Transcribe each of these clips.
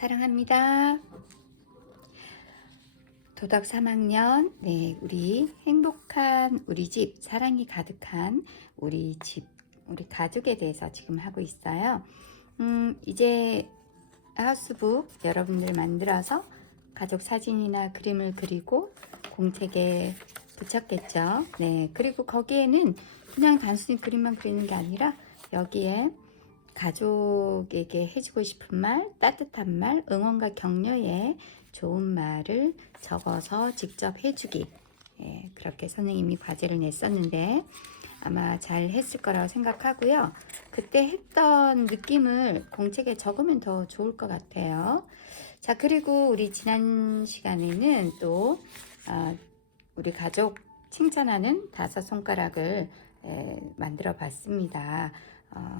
사랑합니다. 도덕 3학년, 우리 행복한 우리 집, 사랑이 가득한 우리 집, 우리 가족에 대해서 지금 하고 있어요. 이제 하우스북 여러분들 만들어서 가족 사진이나 그림을 그리고 공책에 붙였겠죠. 그리고 거기에는 그냥 단순히 그림만 그리는 게 아니라 여기에 가족에게 해주고 싶은 말, 따뜻한 말, 응원과 격려의 좋은 말을 적어서 직접 해주기. 그렇게 선생님이 과제를 냈었는데 아마 잘 했을 거라고 생각하고요. 그때 했던 느낌을 공책에 적으면 더 좋을 것 같아요. 자, 그리고 우리 지난 시간에는 또 우리 가족 칭찬하는 5손가락을 만들어 봤습니다.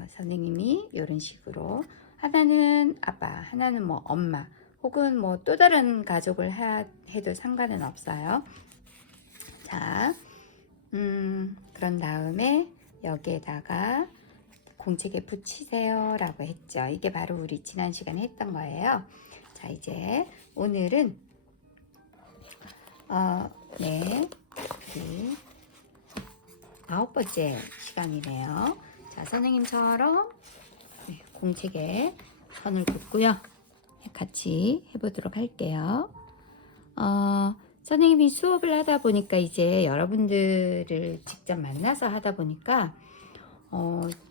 선생님이 이런 식으로 하나는 아빠, 하나는 뭐 엄마, 혹은 뭐 또 다른 가족을 해도 상관은 없어요. 자, 그런 다음에 여기에다가 공책에 붙이세요 라고 했죠. 이게 바로 우리 지난 시간에 했던 거예요. 자, 이제 오늘은 우리 9번째 시간이네요. 자, 선생님처럼 공책에 선을 긋고요. 같이 해보도록 할게요. 선생님이 수업을 하다 보니까 이제 여러분들을 직접 만나서 하다 보니까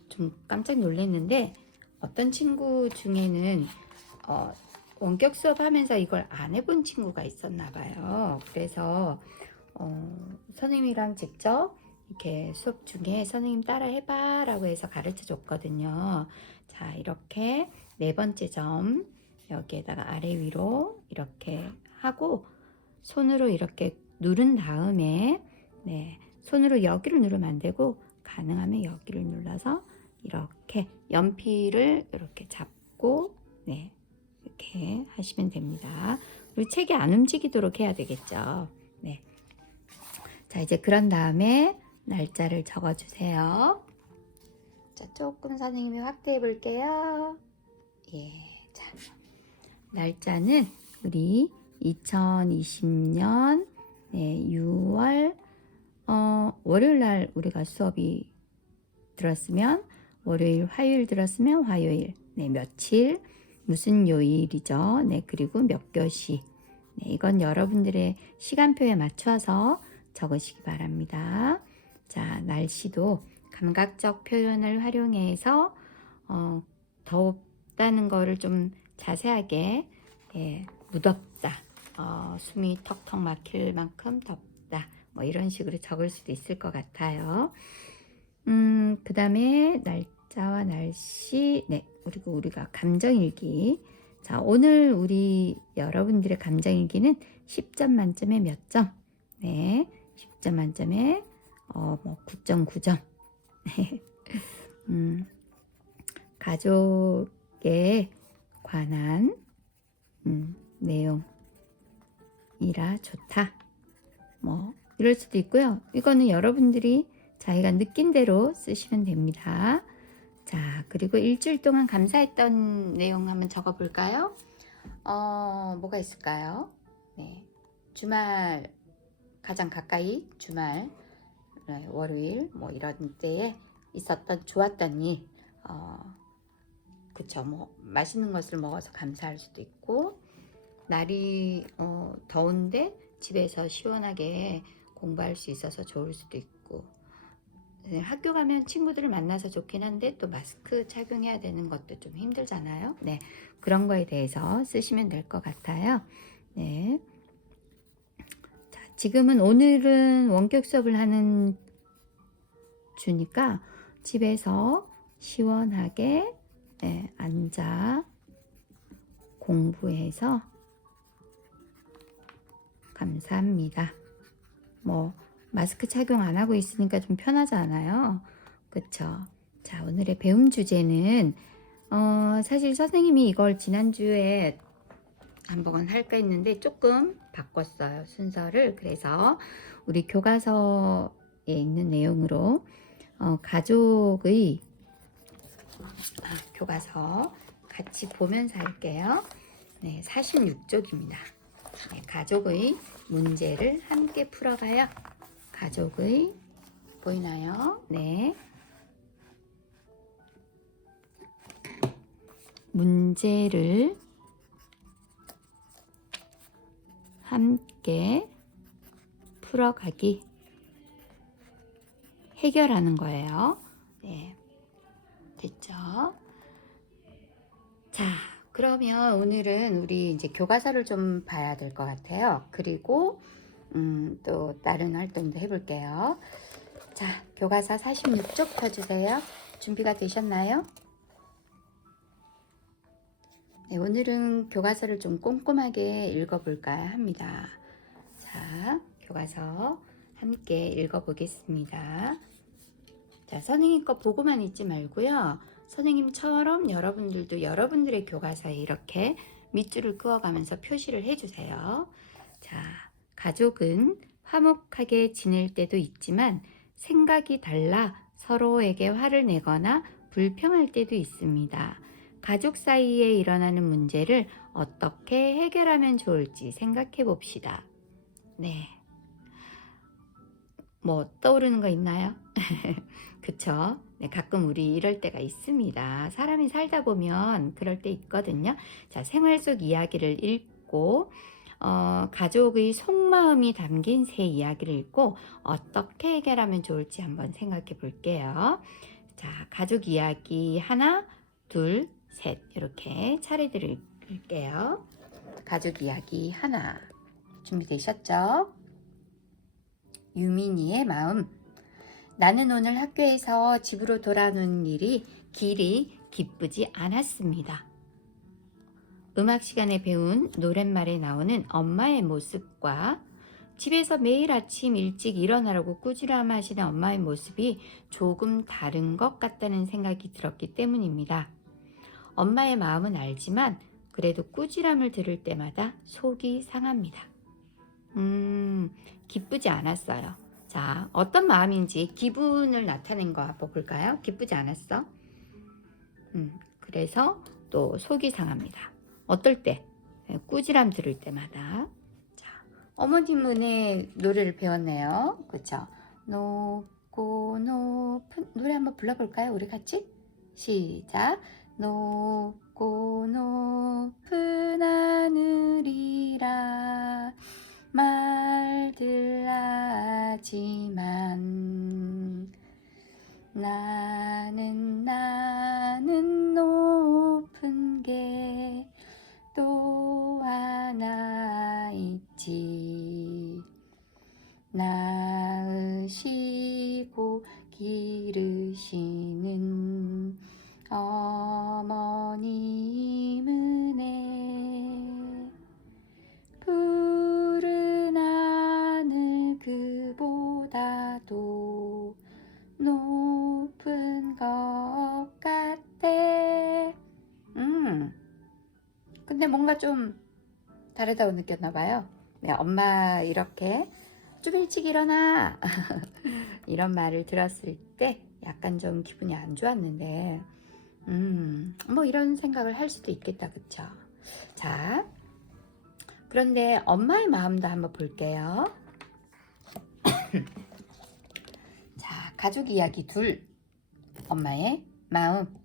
좀 깜짝 놀랐는데 어떤 친구 중에는 원격 수업하면서 이걸 안 해본 친구가 있었나 봐요. 그래서 선생님이랑 직접 이렇게 수업 중에 선생님 따라 해봐 라고 해서 가르쳐 줬거든요. 자, 이렇게 4번째 점 여기에다가 아래 위로 이렇게 하고 손으로 이렇게 누른 다음에 손으로 여기를 누르면 안 되고 가능하면 여기를 눌러서 이렇게 연필을 이렇게 잡고 이렇게 하시면 됩니다. 우리 책이 안 움직이도록 해야 되겠죠. 자, 이제 그런 다음에 날짜를 적어주세요. 자, 조금 선생님이 확대해 볼게요. 자, 날짜는 우리 2020년 6월 월요일 날 우리가 수업이 들었으면 월요일, 화요일 들었으면 화요일, 며칠, 무슨 요일이죠. 그리고 몇 교시. 이건 여러분들의 시간표에 맞춰서 적으시기 바랍니다. 자, 날씨도 감각적 표현을 활용해서 덥다는 거를 좀 자세하게 무덥다, 숨이 턱턱 막힐 만큼 덥다, 뭐 이런 식으로 적을 수도 있을 것 같아요. 그 다음에 날짜와 날씨, 그리고 우리가 감정일기. 자, 오늘 우리 여러분들의 감정일기는 10점 만점에 몇 점? 10점 만점에 9.9점. 가족에 관한 내용이라 좋다. 뭐 이럴 수도 있고요. 이거는 여러분들이 자기가 느낀 대로 쓰시면 됩니다. 자, 그리고 일주일 동안 감사했던 내용 한번 적어 볼까요? 뭐가 있을까요? 주말, 가장 가까이 주말, 월요일 뭐 이런 때에 있었던 좋았던 일, 그쵸, 뭐 맛있는 것을 먹어서 감사할 수도 있고, 날이 더운데 집에서 시원하게 공부할 수 있어서 좋을 수도 있고, 학교 가면 친구들을 만나서 좋긴 한데 또 마스크 착용해야 되는 것도 좀 힘들잖아요. 그런 거에 대해서 쓰시면 될 것 같아요. 자, 지금은 오늘은 원격 수업을 하는 주니까 집에서 시원하게 앉아 공부해서 감사합니다. 뭐 마스크 착용 안 하고 있으니까 좀 편하잖아요. 그쵸? 자, 오늘의 배움 주제는 사실 선생님이 이걸 지난주에 한번 할까 했는데 조금 바꿨어요, 순서를. 그래서 우리 교과서에 있는 내용으로 가족의 교과서 같이 보면서 할게요. 네, 46쪽입니다. 네, 가족의 문제를 함께 풀어가요. 가족의 보이나요? 네. 문제를 함께 풀어가기. 해결하는 거예요. 네. 됐죠? 자, 그러면 오늘은 우리 이제 교과서를 좀 봐야 될 것 같아요. 그리고 또 다른 활동도 해볼게요. 자, 교과서 46쪽 펴주세요. 준비가 되셨나요? 네, 오늘은 교과서를 좀 꼼꼼하게 읽어볼까 합니다. 자, 교과서 함께 읽어보겠습니다. 자, 선생님 거 보고만 있지 말고요. 선생님처럼 여러분들도 여러분들의 교과서에 이렇게 밑줄을 그어가면서 표시를 해주세요. 자, 가족은 화목하게 지낼 때도 있지만 생각이 달라 서로에게 화를 내거나 불평할 때도 있습니다. 가족 사이에 일어나는 문제를 어떻게 해결하면 좋을지 생각해 봅시다. 네. 뭐 떠오르는 거 있나요? 그쵸? 네, 가끔 우리 이럴 때가 있습니다. 사람이 살다 보면 그럴 때 있거든요. 자, 생활 속 이야기를 읽고 가족의 속마음이 담긴 새 이야기를 읽고 어떻게 해결하면 좋을지 한번 생각해 볼게요. 자, 가족 이야기 하나, 둘, 셋 이렇게 차례대로 읽을게요. 가족 이야기 하나 준비되셨죠? 유민이의 마음. 나는 오늘 학교에서 집으로 돌아오는 길이 기쁘지 않았습니다. 음악 시간에 배운 노랫말에 나오는 엄마의 모습과 집에서 매일 아침 일찍 일어나라고 꾸지람하시는 엄마의 모습이 조금 다른 것 같다는 생각이 들었기 때문입니다. 엄마의 마음은 알지만 그래도 꾸지람을 들을 때마다 속이 상합니다. 기쁘지 않았어요. 자, 어떤 마음인지 기분을 나타낸 거 한번 볼까요? 기쁘지 않았어? 그래서 또 속이 상합니다. 어떨 때? 꾸지람 들을 때마다. 자, 어머님 은혜 노래를 배웠네요. 그쵸? 높고 높은 노래 한번 불러볼까요? 우리 같이? 시작. 높고 높은 하늘이라 말들 하지만 나는 높은 게 또 하나 있지. 낳으시고 기르시는 어머님 은혜. 푸른 하늘 그보다도 높은 것 같아. 근데 뭔가 좀 다르다고 느꼈나 봐요. 네, 엄마 이렇게 좀 일찍 일어나 이런 말을 들었을 때 약간 좀 기분이 안 좋았는데 뭐 이런 생각을 할 수도 있겠다. 그쵸? 자, 그런데 엄마의 마음도 한번 볼게요. 자, 가족 이야기 둘. 엄마의 마음.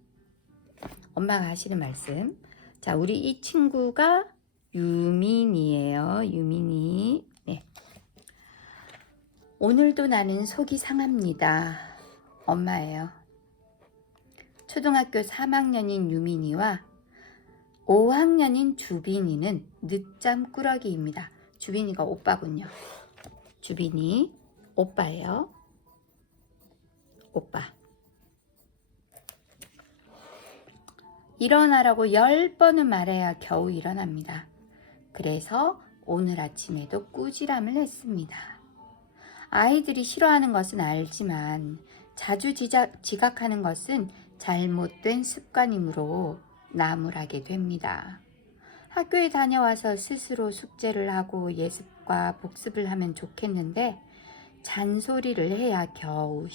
엄마가 하시는 말씀. 자, 우리 이 친구가 유민이에요. 유민이. 네. 오늘도 나는 속이 상합니다. 엄마예요. 초등학교 3학년인 유민이와 5학년인 주빈이는 늦잠 꾸러기입니다. 주빈이가 오빠군요. 주빈이 오빠예요. 오빠. 일어나라고 10번은 말해야 겨우 일어납니다. 그래서 오늘 아침에도 꾸지람을 했습니다. 아이들이 싫어하는 것은 알지만 자주 지각하는 것은 잘못된 습관이므로 나무라게 됩니다. 학교에 다녀와서 스스로 숙제를 하고 예습과 복습을 하면 좋겠는데 잔소리를 해야 겨우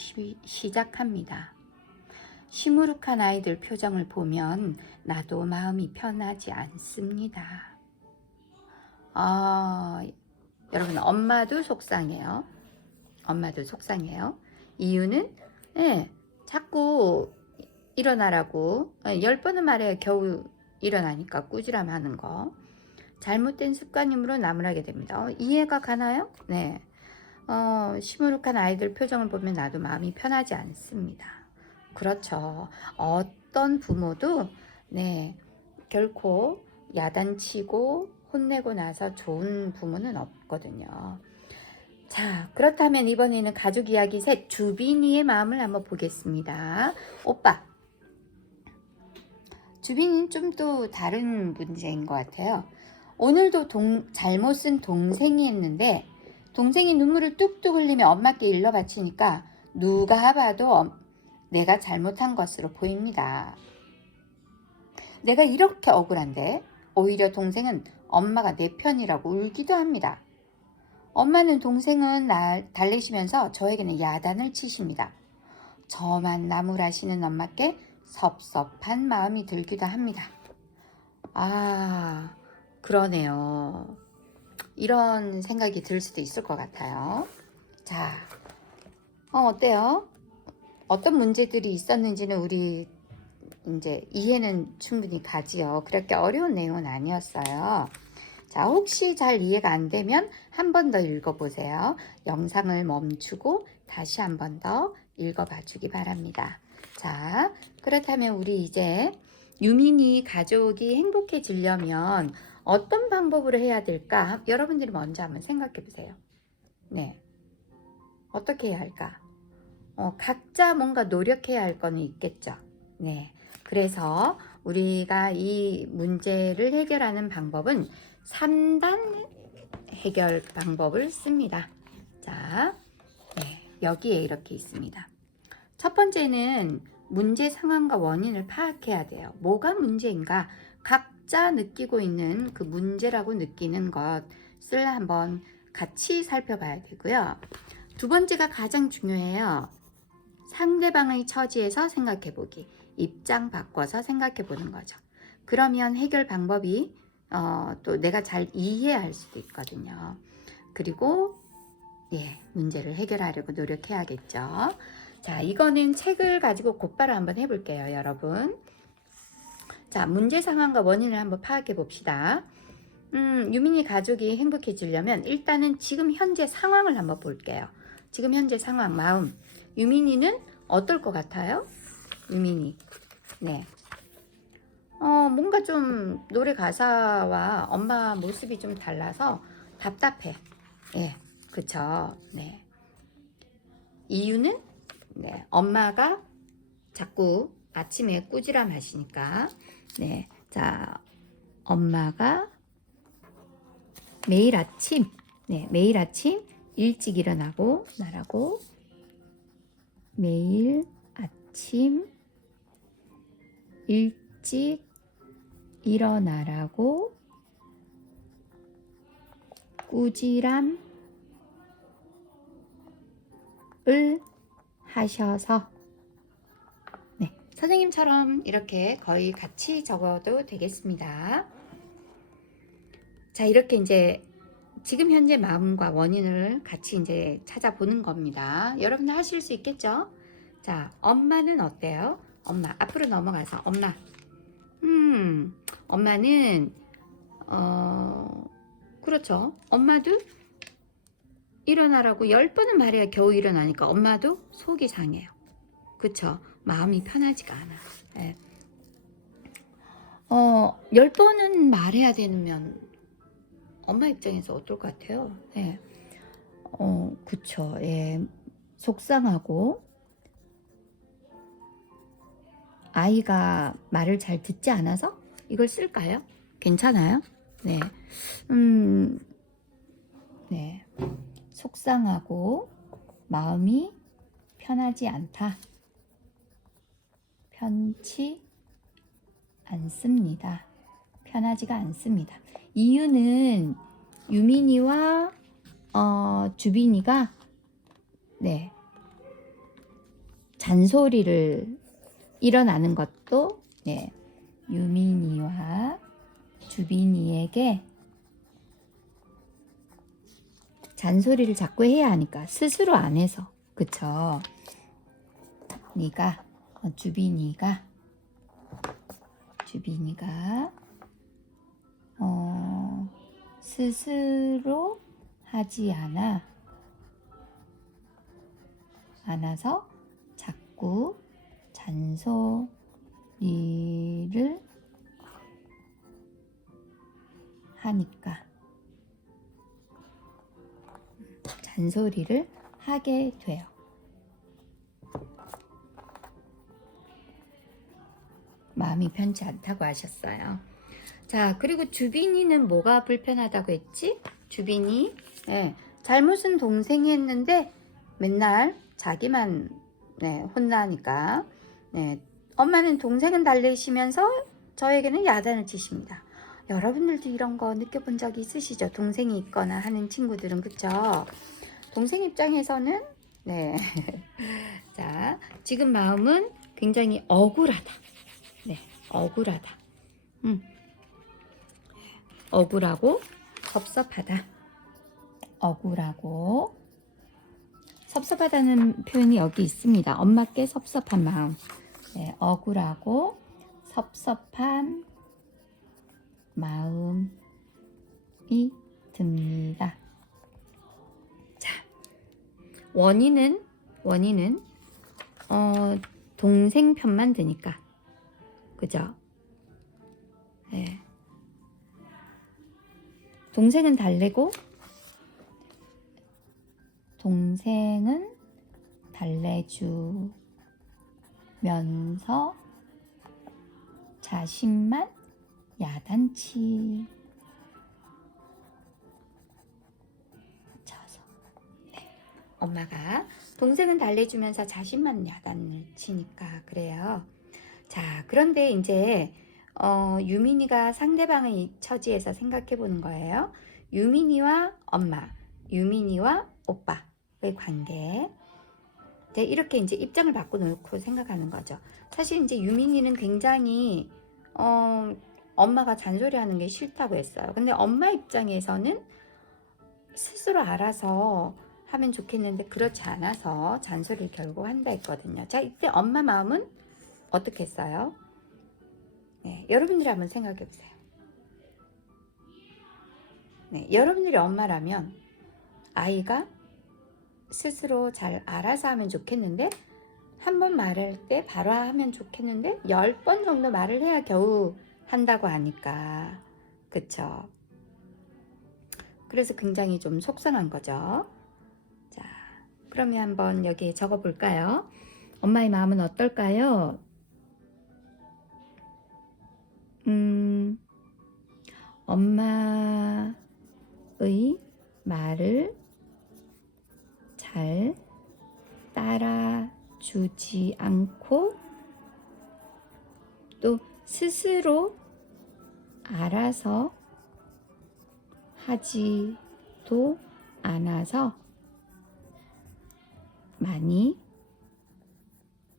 시작합니다. 시무룩한 아이들 표정을 보면 나도 마음이 편하지 않습니다. 여러분, 엄마도 속상해요. 엄마도 속상해요. 이유는 자꾸 일어나라고 10번은 말해야 겨우 일어나니까 꾸지람 하는 거. 잘못된 습관임으로 나무라게 됩니다. 이해가 가나요? 네. 시무룩한 아이들 표정을 보면 나도 마음이 편하지 않습니다. 그렇죠. 어떤 부모도 결코 야단치고 혼내고 나서 좋은 부모는 없거든요. 자, 그렇다면 이번에는 가족 이야기 셋, 주빈이의 마음을 한번 보겠습니다. 오빠, 주빈이는 좀 또 다른 문제인 것 같아요. 오늘도 잘못 쓴 동생이 했는데 동생이 눈물을 뚝뚝 흘리며 엄마께 일러 바치니까 누가 봐도 내가 잘못한 것으로 보입니다. 내가 이렇게 억울한데 오히려 동생은 엄마가 내 편이라고 울기도 합니다. 엄마는 동생은 날 달래시면서 저에게는 야단을 치십니다. 저만 나무라시는 엄마께 섭섭한 마음이 들기도 합니다. 그러네요. 이런 생각이 들 수도 있을 것 같아요. 자, 어때요? 어떤 문제들이 있었는지는 우리 이제 이해는 충분히 가지요. 그렇게 어려운 내용은 아니었어요. 자, 혹시 잘 이해가 안 되면 한 번 더 읽어보세요. 영상을 멈추고 다시 한 번 더 읽어봐 주기 바랍니다. 자, 그렇다면 우리 이제 유민이 가족이 행복해지려면 어떤 방법으로 해야 될까? 여러분들이 먼저 한번 생각해 보세요. 네, 어떻게 해야 할까? 각자 뭔가 노력해야 할 거는 있겠죠. 네, 그래서 우리가 이 문제를 해결하는 방법은 3단 해결 방법을 씁니다. 자, 여기에 이렇게 있습니다. 첫 번째는 문제 상황과 원인을 파악해야 돼요. 뭐가 문제인가? 각자 느끼고 있는 그 문제라고 느끼는 것을 한번 같이 살펴봐야 되고요. 두 번째가 가장 중요해요. 상대방의 처지에서 생각해 보기. 입장 바꿔서 생각해 보는 거죠. 그러면 해결 방법이 또 내가 잘 이해할 수도 있거든요. 그리고 문제를 해결하려고 노력해야겠죠. 자, 이거는 책을 가지고 곧바로 한번 해볼게요, 여러분. 자, 문제 상황과 원인을 한번 파악해 봅시다. 유민이 가족이 행복해지려면 일단은 지금 현재 상황을 한번 볼게요. 지금 현재 상황, 마음. 유민이는 어떨 것 같아요? 유민이. 네. 뭔가 좀 노래 가사와 엄마 모습이 좀 달라서 답답해. 그쵸. 네. 이유는 엄마가 자꾸 아침에 꾸지람 하시니까. 자, 엄마가 매일 아침 일찍 일어나고 나라고 매일 아침 일찍 일어나라고 꾸지람을 하셔서 선생님처럼 이렇게 거의 같이 적어도 되겠습니다. 자, 이렇게 이제 지금 현재 마음과 원인을 같이 이제 찾아보는 겁니다. 여러분들 하실 수 있겠죠? 자, 엄마는 어때요? 엄마 앞으로 넘어가서 엄마는 그렇죠. 엄마도 일어나라고 10번은 말해야 겨우 일어나니까 엄마도 속이 상해요. 그쵸? 마음이 편하지가 않아. 10번은 말해야 되면 엄마 입장에서 어떨 것 같아요? 그쵸. 속상하고 아이가 말을 잘 듣지 않아서 이걸 쓸까요? 괜찮아요? 속상하고 마음이 편하지 않다. 편치 않습니다. 편하지가 않습니다. 이유는 유민이와 주빈이가 잔소리를 일어나는 것도 네, 유민이와 주빈이에게 잔소리를 자꾸 해야 하니까 스스로 안 해서 그쵸? 주빈이가 스스로 하지 않아서 자꾸 잔소리를 하니까 잔소리를 하게 돼요. 마음이 편치 않다고 하셨어요. 자, 그리고 주빈이는 뭐가 불편하다고 했지? 주빈이 잘못은 동생이 했는데 맨날 자기만 혼나니까 엄마는 동생은 달래시면서 저에게는 야단을 치십니다. 여러분들도 이런 거 느껴본 적이 있으시죠? 동생이 있거나 하는 친구들은 그쵸? 동생 입장에서는 자, 지금 마음은 굉장히 억울하다. 억울하다. 억울하고 섭섭하다. 억울하고 섭섭하다는 표현이 여기 있습니다. 엄마께 섭섭한 마음. 억울하고 섭섭한 마음이 듭니다. 자, 원인은 동생 편만 드니까 그죠? 동생은 달래주면서 자신만 야단치셔서 엄마가 동생은 달래주면서 자신만 야단을 치니까 그래요. 자, 그런데 이제 유민이가 상대방의 처지에서 생각해 보는 거예요. 유민이와 엄마, 유민이와 오빠의 관계. 이렇게 이제 입장을 바꿔놓고 생각하는 거죠. 사실 이제 유민이는 굉장히 엄마가 잔소리하는 게 싫다고 했어요. 근데 엄마 입장에서는 스스로 알아서 하면 좋겠는데 그렇지 않아서 잔소리를 결국 한다 했거든요. 자, 이때 엄마 마음은 어떻게 했어요? 여러분들이 한번 생각해 보세요. 여러분들이 엄마라면 아이가 스스로 잘 알아서 하면 좋겠는데 한 번 말할 때 바로 하면 좋겠는데 10번 정도 말을 해야 겨우 한다고 하니까 그쵸? 그래서 굉장히 좀 속상한 거죠. 자, 그러면 한번 여기에 적어 볼까요? 엄마의 마음은 어떨까요? 엄마의 말을 잘 따라주지 않고 또 스스로 알아서 하지도 않아서 많이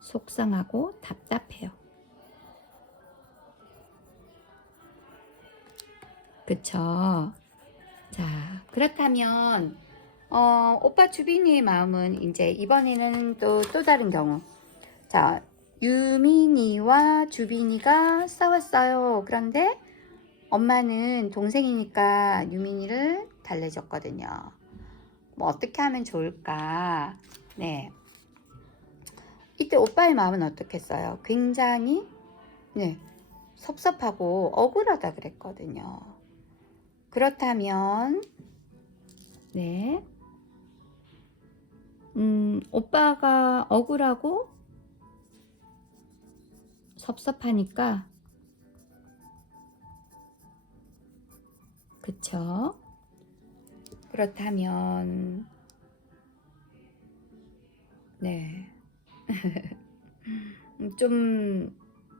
속상하고 답답해요. 그쵸? 자, 그렇다면 오빠 주빈이의 마음은 이제 이번에는 또 다른 경우. 자, 유민이와 주빈이가 싸웠어요. 그런데 엄마는 동생이니까 유민이를 달래줬거든요. 뭐 어떻게 하면 좋을까? 이때 오빠의 마음은 어떻겠어요? 굉장히 섭섭하고 억울하다 그랬거든요. 그렇다면 오빠가 억울하고 섭섭하니까 그쵸? 그렇다면 좀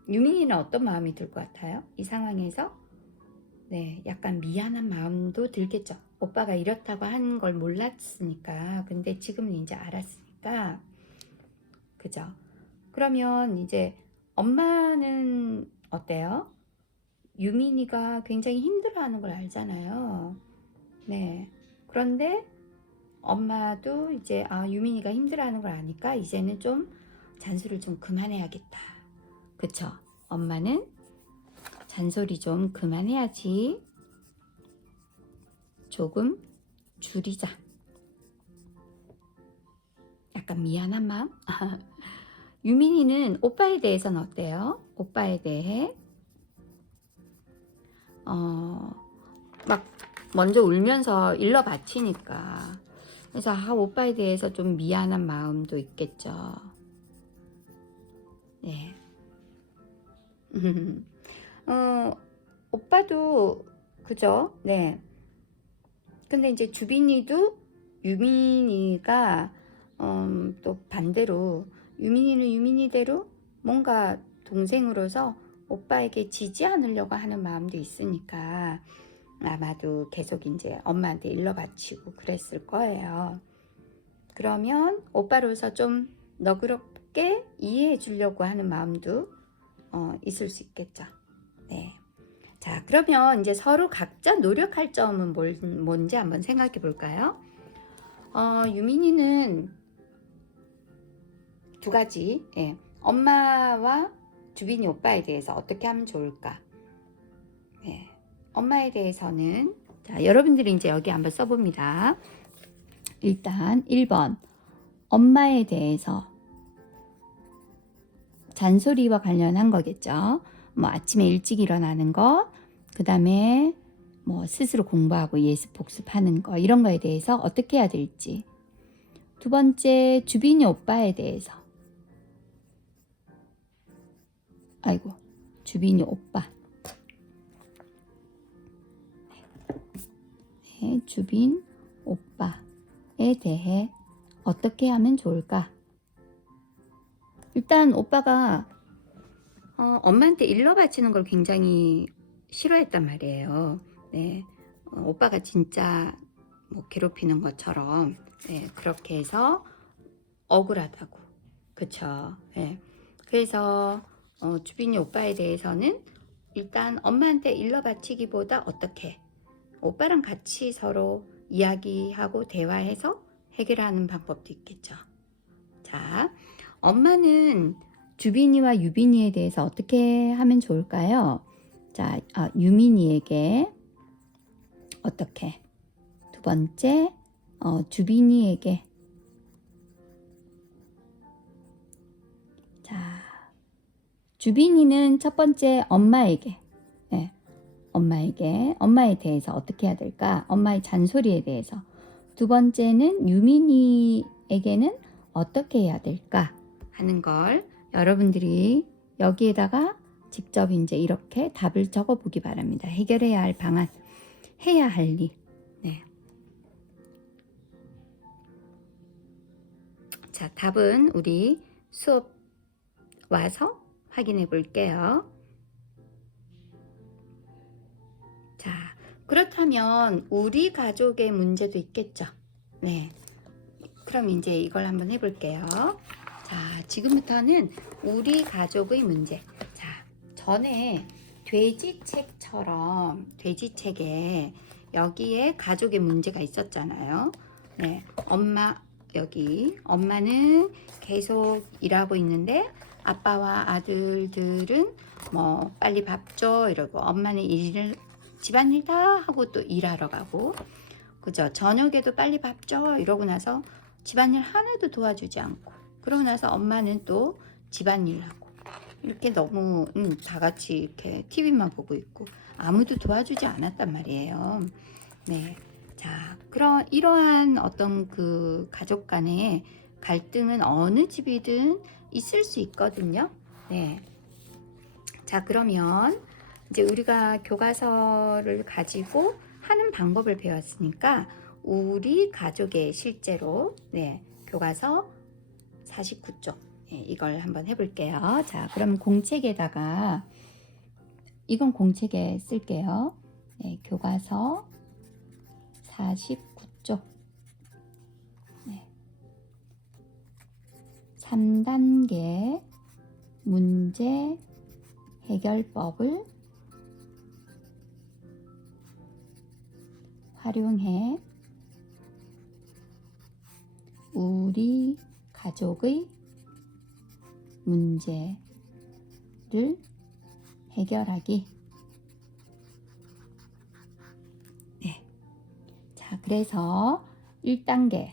유민이는 어떤 마음이 들 것 같아요? 이 상황에서 약간 미안한 마음도 들겠죠. 오빠가 이렇다고 하는 걸 몰랐으니까. 근데 지금은 이제 알았으니까. 그죠? 그러면 이제 엄마는 어때요? 유민이가 굉장히 힘들어하는 걸 알잖아요. 네. 그런데 엄마도 이제 유민이가 힘들어하는 걸 아니까 이제는 좀 잔소리를 좀 그만해야겠다. 그쵸? 엄마는 잔소리 좀 그만해야지. 조금 줄이자. 약간 미안한 마음? 유민이는 오빠에 대해서는 어때요? 오빠에 대해 막 먼저 울면서 일러 바치니까 그래서 오빠에 대해서 좀 미안한 마음도 있겠죠. 네. 오빠도 그죠? 네. 근데 이제 주빈이도 유민이가 또 반대로 유민이는 유민이대로 뭔가 동생으로서 오빠에게 지지 않으려고 하는 마음도 있으니까 아마도 계속 이제 엄마한테 일러 바치고 그랬을 거예요. 그러면 오빠로서 좀 너그럽게 이해해 주려고 하는 마음도 있을 수 있겠죠. 네. 자, 그러면 이제 서로 각자 노력할 점은 뭔지 한번 생각해 볼까요? 유민이는 두 가지, 예. 엄마와 주빈이 오빠에 대해서 어떻게 하면 좋을까? 네. 엄마에 대해서는, 자, 여러분들이 이제 여기 한번 써봅니다. 일단 1번, 엄마에 대해서 잔소리와 관련한 거겠죠. 뭐 아침에 일찍 일어나는 거, 그 다음에 뭐 스스로 공부하고 예습 복습하는 거, 이런 거에 대해서 어떻게 해야 될지. 두 번째, 주빈이 오빠에 대해서. 아이고, 주빈이 오빠. 네, 주빈 오빠에 대해 어떻게 하면 좋을까? 일단 오빠가 엄마한테 일러 바치는 걸 굉장히 싫어했단 말이에요. 네, 오빠가 진짜 뭐 괴롭히는 것처럼 그렇게 해서 억울하다고. 그쵸? 네. 그래서 주빈이 오빠에 대해서는 일단 엄마한테 일러 바치기보다 어떻게 오빠랑 같이 서로 이야기하고 대화해서 해결하는 방법도 있겠죠. 자, 엄마는 주빈이와 유빈이에 대해서 어떻게 하면 좋을까요? 자, 유민이에게 어떻게? 두 번째, 주빈이에게. 자, 주빈이는 첫 번째 엄마에게. 네, 엄마에 대해서 어떻게 해야 될까? 엄마의 잔소리에 대해서. 두 번째는 유민이에게는 어떻게 해야 될까? 하는 걸 여러분들이 여기에다가 직접 이제 이렇게 답을 적어 보기 바랍니다. 해결해야 할 방안, 해야 할 일. 네. 자, 답은 우리 수업 와서 확인해 볼게요. 자, 그렇다면 우리 가족의 문제도 있겠죠. 네. 그럼 이제 이걸 한번 해볼게요. 자, 지금부터는 우리 가족의 문제. 자, 전에 돼지책처럼 돼지책에 여기에 가족의 문제가 있었잖아요. 네, 엄마는 계속 일하고 있는데 아빠와 아들들은 뭐 빨리 밥 줘 이러고 엄마는 집안일 다 하고 또 일하러 가고 그죠? 저녁에도 빨리 밥 줘 이러고 나서 집안일 하나도 도와주지 않고 그러고 나서 엄마는 또 집안일 하고 이렇게 너무 다 같이 이렇게 TV만 보고 있고 아무도 도와주지 않았단 말이에요. 네. 자, 이러한 어떤 그 가족 간의 갈등은 어느 집이든 있을 수 있거든요. 네. 자, 그러면 이제 우리가 교과서를 가지고 하는 방법을 배웠으니까 우리 가족의 실제로 교과서 49쪽 이걸 한번 해볼게요. 자, 그럼 공책에다가 이건 공책에 쓸게요. 네, 교과서 49쪽 3단계 문제 해결법을 활용해 우리 가족의 문제를 해결하기. 네. 자, 그래서 1단계.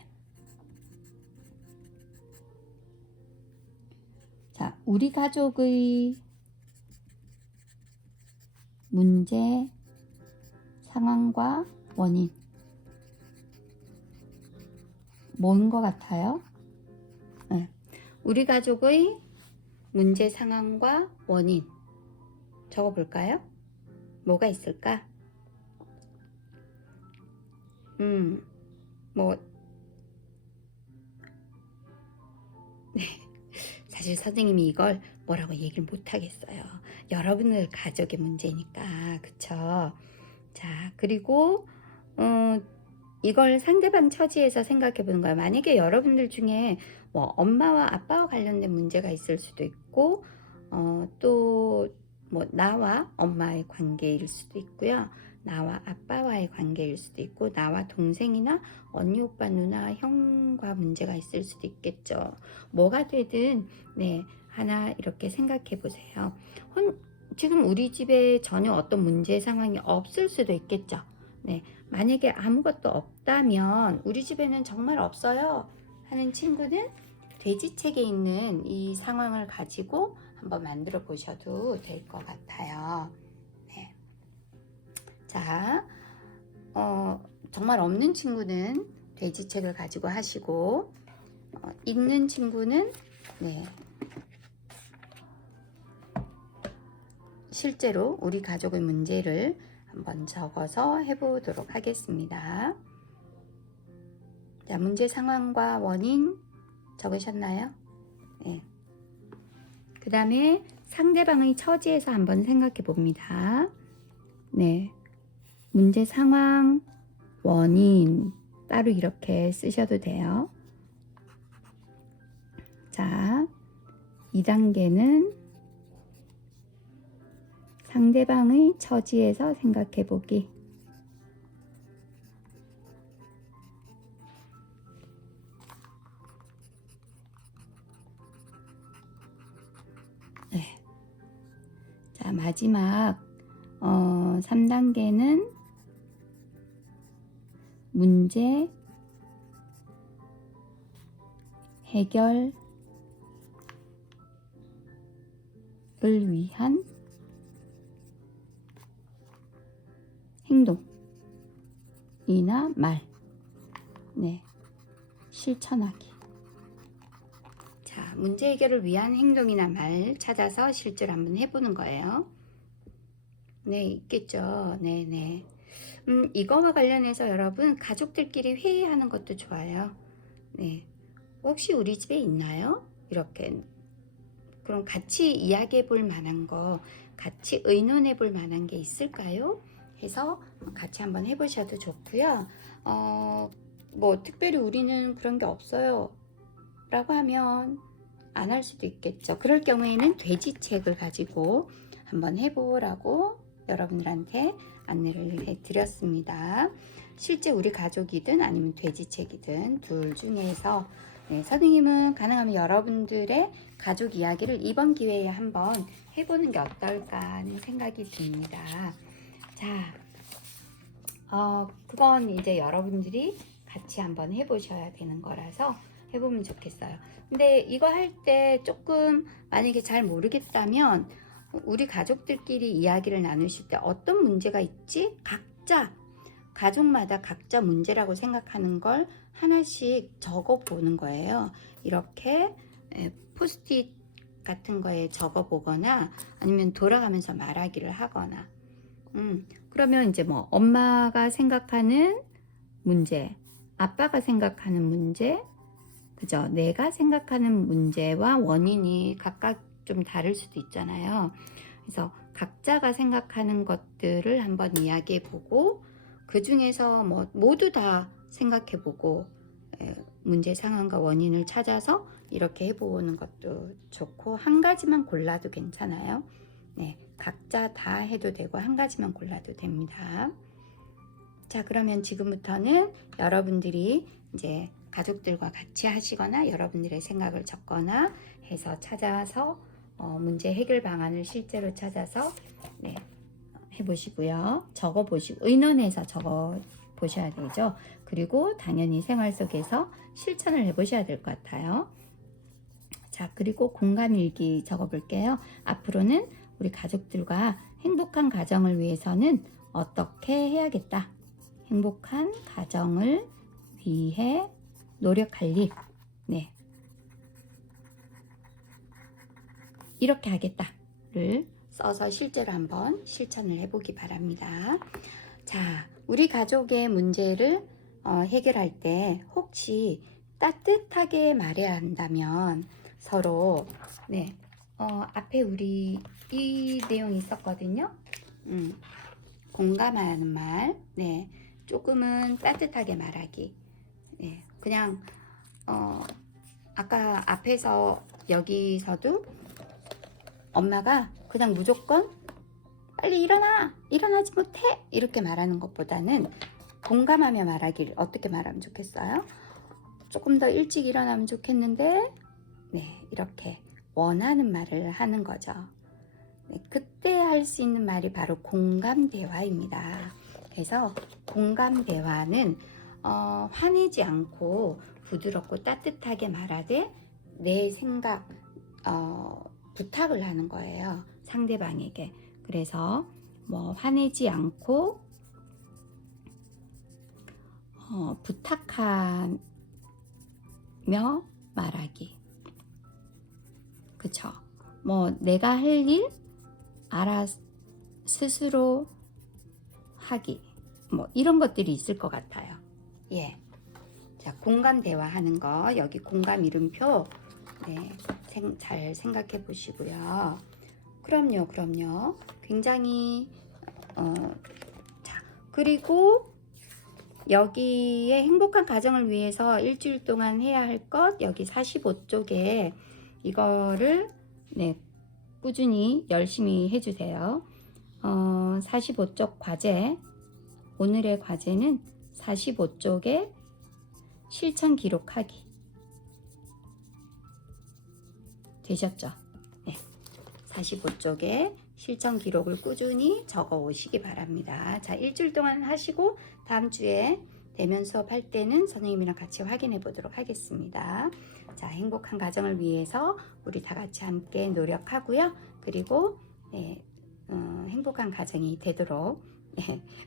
자, 우리 가족의 문제 상황과 원인. 뭔 것 같아요? 네. 우리 가족의 문제 상황과 원인. 적어 볼까요? 뭐가 있을까? 뭐, 네. 사실 선생님이 이걸 뭐라고 얘기를 못 하겠어요. 여러분들 가족의 문제니까, 그쵸? 자, 그리고 이걸 상대방 처지에서 생각해 보는 거예요. 만약에 여러분들 중에 뭐 엄마와 아빠와 관련된 문제가 있을 수도 있고, 또 뭐 나와 엄마의 관계일 수도 있고요. 나와 아빠와의 관계일 수도 있고, 나와 동생이나 언니, 오빠, 누나, 형과 문제가 있을 수도 있겠죠. 뭐가 되든 네, 하나 이렇게 생각해 보세요. 지금 우리 집에 전혀 어떤 문제 상황이 없을 수도 있겠죠. 네, 만약에 아무것도 없다면 우리 집에는 정말 없어요 하는 친구는 돼지책에 있는 이 상황을 가지고 한번 만들어 보셔도 될 것 같아요. 네. 자, 정말 없는 친구는 돼지책을 가지고 하시고, 있는 친구는 네, 실제로 우리 가족의 문제를 한번 적어서 해보도록 하겠습니다. 자, 문제 상황과 원인 적으셨나요? 네. 그 다음에 상대방의 처지에서 한번 생각해 봅니다. 네. 문제 상황, 원인 따로 이렇게 쓰셔도 돼요. 자, 2단계는 상대방의 처지에서 생각해 보기. 네. 자, 마지막 3단계는 문제 해결을 위한 행동이나 말, 네, 실천하기. 자, 문제 해결을 위한 행동이나 말 찾아서 실제로 한번 해보는 거예요. 네, 있겠죠. 네네. 이거와 관련해서 여러분 가족들끼리 회의하는 것도 좋아요. 네, 혹시 우리 집에 있나요? 이렇게. 그럼 같이 이야기해 볼 만한 거, 같이 의논해 볼 만한 게 있을까요? 해서 같이 한번 해보셔도 좋고요. 뭐 특별히 우리는 그런 게 없어요 라고 하면 안 할 수도 있겠죠. 그럴 경우에는 돼지책을 가지고 한번 해보라고 여러분들한테 안내를 해드렸습니다. 실제 우리 가족이든 아니면 돼지책이든 둘 중에서 네, 선생님은 가능하면 여러분들의 가족 이야기를 이번 기회에 한번 해보는 게 어떨까 하는 생각이 듭니다. 자, 그건 이제 여러분들이 같이 한번 해보셔야 되는 거라서 해보면 좋겠어요. 근데 이거 할 때 조금 만약에 잘 모르겠다면 우리 가족들끼리 이야기를 나누실 때 어떤 문제가 있지? 각자 가족마다 각자 문제라고 생각하는 걸 하나씩 적어 보는 거예요. 이렇게 포스트잇 같은 거에 적어 보거나 아니면 돌아가면서 말하기를 하거나 그러면 이제 뭐 엄마가 생각하는 문제, 아빠가 생각하는 문제, 그죠? 내가 생각하는 문제와 원인이 각각 좀 다를 수도 있잖아요. 그래서 각자가 생각하는 것들을 한번 이야기해 보고 그 중에서 뭐 모두 다 생각해 보고 문제 상황과 원인을 찾아서 이렇게 해보는 것도 좋고, 한 가지만 골라도 괜찮아요. 네, 각자 다 해도 되고 한 가지만 골라도 됩니다. 자, 그러면 지금부터는 여러분들이 이제 가족들과 같이 하시거나 여러분들의 생각을 적거나 해서 찾아서 문제 해결 방안을 실제로 찾아서 네, 해보시고요. 적어보시고 의논해서 적어보셔야 되죠. 그리고 당연히 생활 속에서 실천을 해보셔야 될 것 같아요. 자, 그리고 공감일기 적어볼게요. 앞으로는 우리 가족들과 행복한 가정을 위해서는 어떻게 해야겠다. 행복한 가정을 위해 노력할 일. 네. 이렇게 하겠다를 써서 실제로 한번 실천을 해보기 바랍니다. 자, 우리 가족의 문제를 해결할 때 혹시 따뜻하게 말해야 한다면 서로 네, 앞에 우리 이 내용이 있었거든요. 공감하는 말, 네, 조금은 따뜻하게 말하기. 네, 그냥 아까 앞에서 여기서도 엄마가 그냥 무조건 빨리 일어나! 일어나지 못해! 이렇게 말하는 것보다는 공감하며 말하기를 어떻게 말하면 좋겠어요? 조금 더 일찍 일어나면 좋겠는데 네, 이렇게 원하는 말을 하는 거죠. 네, 그때 할 수 있는 말이 바로 공감 대화입니다. 그래서 공감 대화는 화내지 않고 부드럽고 따뜻하게 말하되 내 생각 부탁을 하는 거예요. 상대방에게. 그래서 뭐 화내지 않고 부탁하며 말하기. 그쵸? 뭐 내가 할 일 알아 스스로 하기. 뭐 이런 것들이 있을 것 같아요. 예. 자, 공감 대화하는 거 여기 공감 이름표 네, 잘 생각해 보시고요. 그럼요. 굉장히 자, 그리고 여기에 행복한 가정을 위해서 일주일 동안 해야 할 것 여기 45쪽에 이거를 네, 꾸준히 열심히 해주세요. 45쪽 과제 오늘의 과제는 45쪽에 실천 기록하기 되셨죠? 네, 45쪽에 실천 기록을 꾸준히 적어 오시기 바랍니다. 자, 일주일 동안 하시고 다음 주에 대면 수업할 때는 선생님이랑 같이 확인해 보도록 하겠습니다. 자, 행복한 가정을 위해서 우리 다 같이 함께 노력하고요. 그리고 네, 행복한 가정이 되도록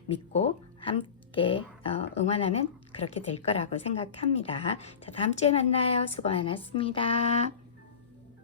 믿고 함께 응원하면 그렇게 될 거라고 생각합니다. 자, 다음 주에 만나요. 수고 많았습니다.